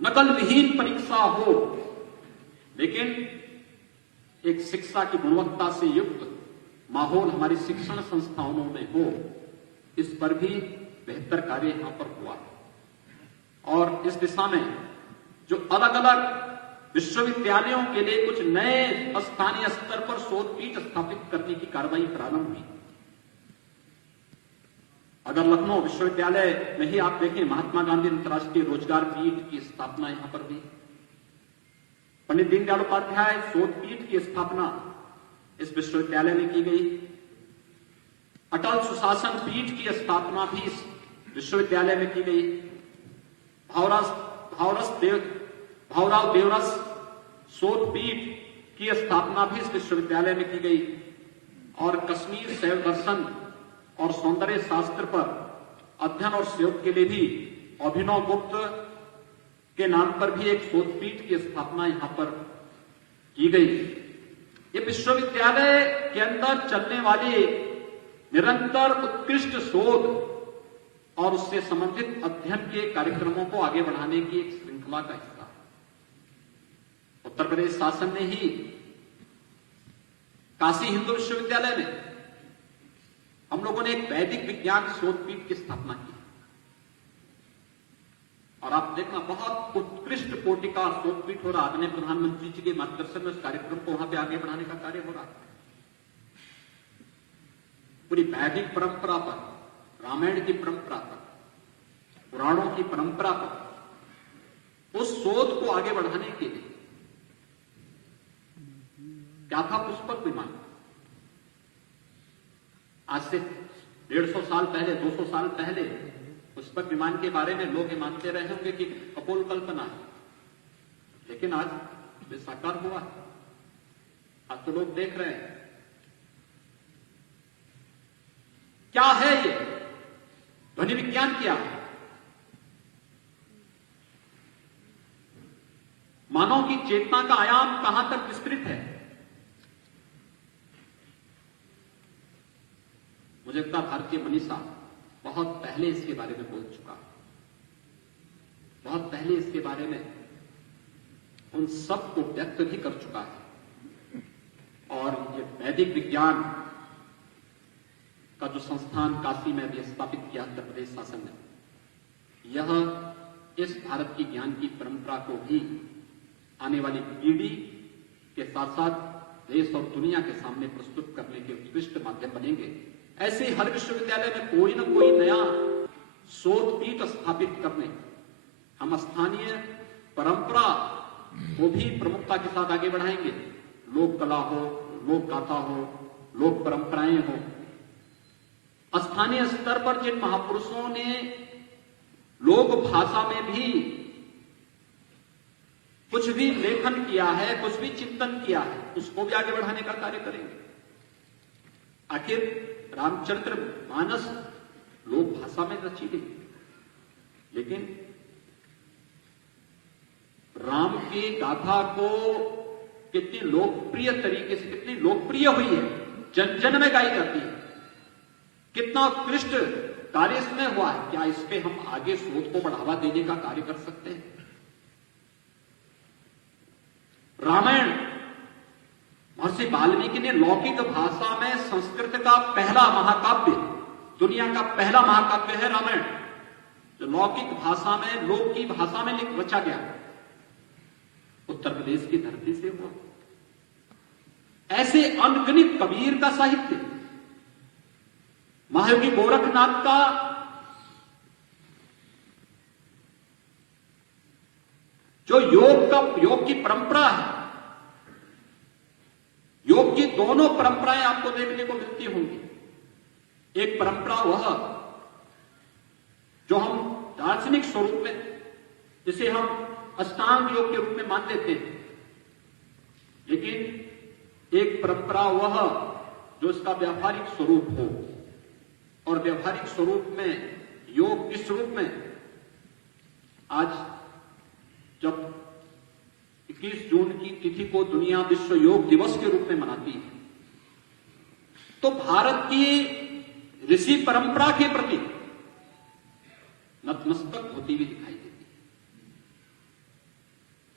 नकल विहीन परीक्षा हो, लेकिन एक शिक्षा की गुणवत्ता से युक्त माहौल हमारी शिक्षण संस्थानों में हो, इस पर भी बेहतर कार्य यहां पर हुआ। और इस दिशा में जो अलग अलग विश्वविद्यालयों के लिए कुछ नए स्थानीय स्तर पर शोध पीठ स्थापित करने की कार्रवाई प्रारंभ हुई। अगर लखनऊ विश्वविद्यालय में ही आप देखें, महात्मा गांधी अंतर्राष्ट्रीय रोजगार पीठ की स्थापना यहां पर हुई। पंडित दीनदयाल उपाध्याय शोध पीठ की स्थापना इस विश्वविद्यालय में की गई। अटल सुशासन पीठ की स्थापना भी इस विश्वविद्यालय में की गई। भावराव देवरस शोध पीठ की स्थापना भी इस विश्वविद्यालय में की गई। और कश्मीर शैव दर्शन और सौंदर्य शास्त्र पर अध्ययन और शोध के लिए भी अभिनव गुप्त के नाम पर भी एक शोध पीठ की स्थापना यहां पर की गई। ये विश्वविद्यालय के अंदर चलने वाले निरंतर उत्कृष्ट शोध और उससे संबंधित अध्ययन के कार्यक्रमों को आगे बढ़ाने की एक श्रृंखला का हिस्सा है। उत्तर प्रदेश शासन ने ही काशी हिंदू विश्वविद्यालय में हम लोगों ने एक वैदिक विज्ञान शोध पीठ की स्थापना की। और आप देखना, बहुत उत्कृष्ट कोटि का शोध पीठ हो रहा। आदरणीय प्रधानमंत्री जी के मार्गदर्शन में उस कार्यक्रम को वहां पे आगे बढ़ाने का कार्य हो रहा है। पूरी वैदिक परंपरा पर, रामायण की परंपरा पर, पुराणों की परंपरा पर उस शोध को आगे बढ़ाने के लिए क्या था? पुष्पक विमान। आज से 150 साल पहले, 200 साल पहले पुष्पक विमान के बारे में लोग ये मानते रहे होंगे कि कपोल कल्पना है, लेकिन आज वे साकार हुआ है। आज तो लोग देख रहे हैं। क्या है ये ध्वनि विज्ञान? क्या है? मानव की चेतना का आयाम कहां तक विस्तृत है? मुझे लगता भारतीय मनीषा बहुत पहले इसके बारे में बोल चुका है। बहुत पहले इसके बारे में उन सब को व्यक्त भी कर चुका है। और ये वैदिक विज्ञान का जो संस्थान काशी में भी स्थापित किया उत्तर प्रदेश शासन ने, यह इस भारत की ज्ञान की परंपरा को भी आने वाली पीढ़ी के साथ साथ देश और दुनिया के सामने प्रस्तुत करने के उत्कृष्ट माध्यम बनेंगे। ऐसे हर विश्वविद्यालय में कोई न कोई नया शोध पीठ स्थापित करने, हम स्थानीय परंपरा को भी प्रमुखता के साथ आगे बढ़ाएंगे। लोक कला हो, लोक गाथा हो, लोक परंपराएं हो। स्थानीय स्तर पर जिन महापुरुषों ने लोक भाषा में भी कुछ भी लेखन किया है, कुछ भी चिंतन किया है, उसको भी आगे बढ़ाने का कार्य करेंगे। आखिर रामचरित्र मानस लोक भाषा में रची गई, लेकिन राम की गाथा को कितनी लोकप्रिय तरीके से, कितनी लोकप्रिय हुई है, जन जन में गाई जाती है, कितना उत्कृष्ट कार्य इसमें हुआ है। क्या इस पे हम आगे शोध को बढ़ावा देने का कार्य कर सकते हैं? रामायण महर्षि वाल्मीकि ने लौकिक भाषा में संस्कृत का पहला महाकाव्य, दुनिया का पहला महाकाव्य है रामायण, जो लौकिक भाषा में, लोक की भाषा में रचा गया, उत्तर प्रदेश की धरती से हुआ। ऐसे अनगिनत कबीर का साहित्य, महायोगी गोरखनाथ का जो योग की परंपरा है, योग की दोनों परंपराएं आपको देखने को मिलती होंगी। एक परंपरा वह जो हम दार्शनिक स्वरूप में, जिसे हम अष्टांग योग के रूप में मान लेते हैं, लेकिन एक परंपरा वह जो इसका व्यावहारिक स्वरूप हो, और व्यवहारिक स्वरूप में योग इस रूप में आज जब 21 जून की तिथि को दुनिया विश्व योग दिवस के रूप में मनाती है, तो भारत की ऋषि परंपरा के प्रति नतमस्तक होती हुई दिखाई देती है।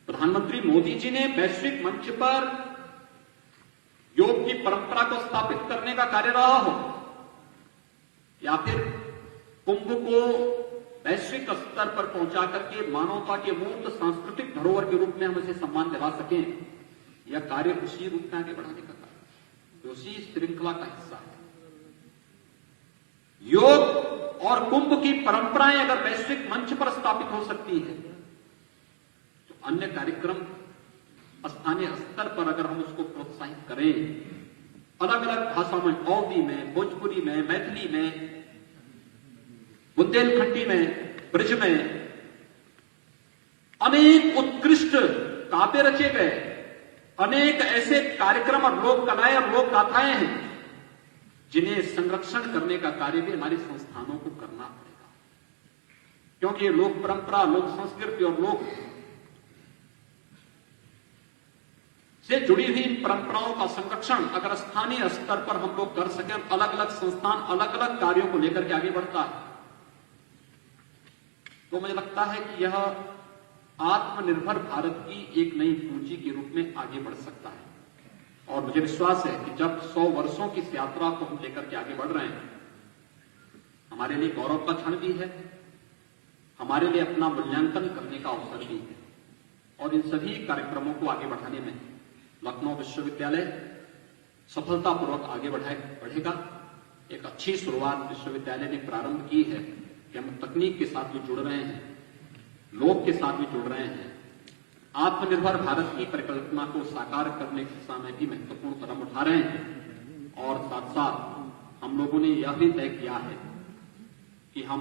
प्रधानमंत्री मोदी जी ने वैश्विक मंच पर योग की परंपरा को स्थापित करने का कार्य रहा हो, या फिर कुंभ को वैश्विक स्तर पर पहुंचा करके मानवता के मूर्त सांस्कृतिक धरोहर के रूप में हम इसे सम्मान दिला सकें, यह कार्य उसी रूप में आगे बढ़ाने का कार्य, उसी श्रृंखला का हिस्सा है। योग और कुंभ की परंपराएं अगर वैश्विक मंच पर स्थापित हो सकती है, तो अन्य कार्यक्रम स्थानीय स्तर पर अगर हम उसको प्रोत्साहित करें, अलग अलग भाषा में, अवधी में, भोजपुरी में, मैथिली में, बुंदेलखंडी में, ब्रज में अनेक उत्कृष्ट काव्य रचे गए, अनेक ऐसे कार्यक्रम और लोक कलाएं और लोक गाथाएं हैं जिन्हें संरक्षण करने का कार्य भी हमारी संस्थानों को करना पड़ेगा, क्योंकि लोक परंपरा, लोक संस्कृति और लोक से जुड़ी हुई परंपराओं का संरक्षण अगर स्थानीय स्तर पर हम लोग कर सकें, अलग अलग संस्थान अलग अलग कार्यों को लेकर के आगे बढ़ता है, तो मुझे लगता है कि यह आत्मनिर्भर भारत की एक नई पूंजी के रूप में आगे बढ़ सकता है। और मुझे विश्वास है कि जब 100 वर्षों की इस यात्रा को हम लेकर के आगे बढ़ रहे हैं, हमारे लिए गौरव का क्षण भी है, हमारे लिए अपना मूल्यांकन करने का अवसर भी है। और इन सभी कार्यक्रमों को आगे बढ़ाने में लखनऊ विश्वविद्यालय सफलतापूर्वक आगे बढ़ेगा। एक अच्छी शुरुआत विश्वविद्यालय ने प्रारंभ की है कि हम तकनीक के साथ भी जुड़ रहे हैं, लोग के साथ भी जुड़ रहे हैं, आत्मनिर्भर भारत की परिकल्पना को साकार करने की दिशा में भी महत्वपूर्ण कदम उठा रहे हैं। और साथ साथ हम लोगों ने यह भी तय किया है कि हम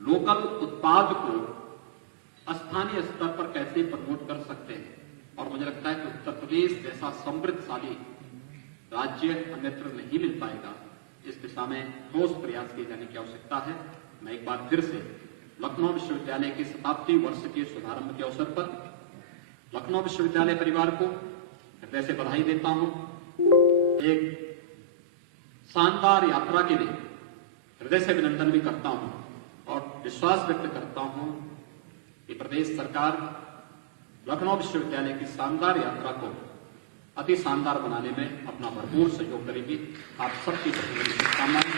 लोकल उत्पाद को स्थानीय स्तर पर कैसे प्रमोट कर सकते हैं। और मुझे लगता है कि उत्तर प्रदेश जैसा समृद्धशाली राज्य अन्यत्र नहीं मिल पाएगा। इस दिशा में ठोस प्रयास किए जाने की आवश्यकता है। मैं एक बार फिर से लखनऊ विश्वविद्यालय के शताब्दी वर्ष के शुभारंभ के अवसर पर लखनऊ विश्वविद्यालय परिवार को हृदय से बधाई देता हूं। एक शानदार यात्रा के लिए हृदय से अभिनंदन भी करता हूं और विश्वास व्यक्त करता हूं कि प्रदेश सरकार लखनऊ विश्वविद्यालय की शानदार यात्रा को अति शानदार बनाने में अपना भरपूर सहयोग करेगी। आप सबकी शुभकामनाएं।